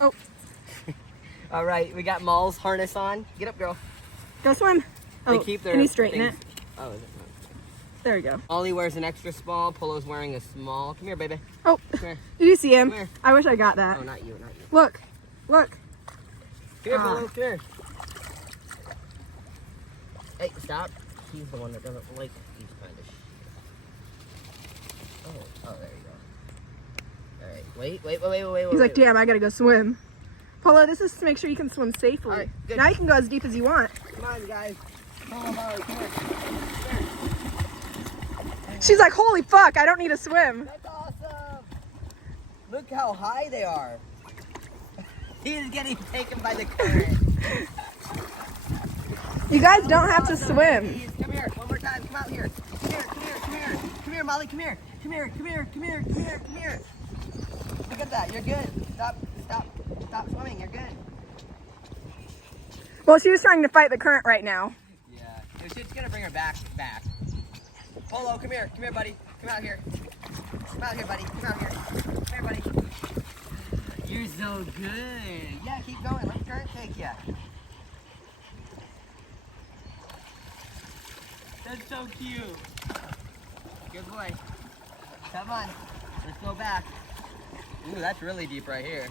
Oh. All right, we got Maul's harness on. Get up, girl. Go swim. They Oh, keep their can you straighten things. it? Oh, is it? There you go. Ollie wears an extra small. Polo's wearing a small. Come here, baby. Oh, Come here. did you see him? Come here. I wish I got that. Oh, not you, not you. Look, look. Come here, Polo. Come here. Hey, stop. He's the one that doesn't like these kind of Oh, there you go. All right, wait. He's like, damn, I gotta go swim. Polo, this is to make sure you can swim safely. All right, good. Now you can go as deep as you want. Come on, guys. Come on, Molly, come here. She's like, holy fuck, I don't need to swim. That's awesome. Look how high they are. He's getting taken by the current. You guys don't have to swim. Please, come here, one more time. Come out here. Come here, come here, come here. Come here, Molly, come here. Come here, come here, come here, come here, come here. Look at that, you're good. Stop swimming, you're good. Well, she was trying to fight the current right now. Yeah, it's gonna bring her back. Polo, come here, buddy. Come out here. Come out here, buddy. Come out here. Come here, buddy. You're so good. Yeah, keep going. Let the current take you. That's so cute. Good boy. Come on. Let's go back. Ooh, that's really deep right here.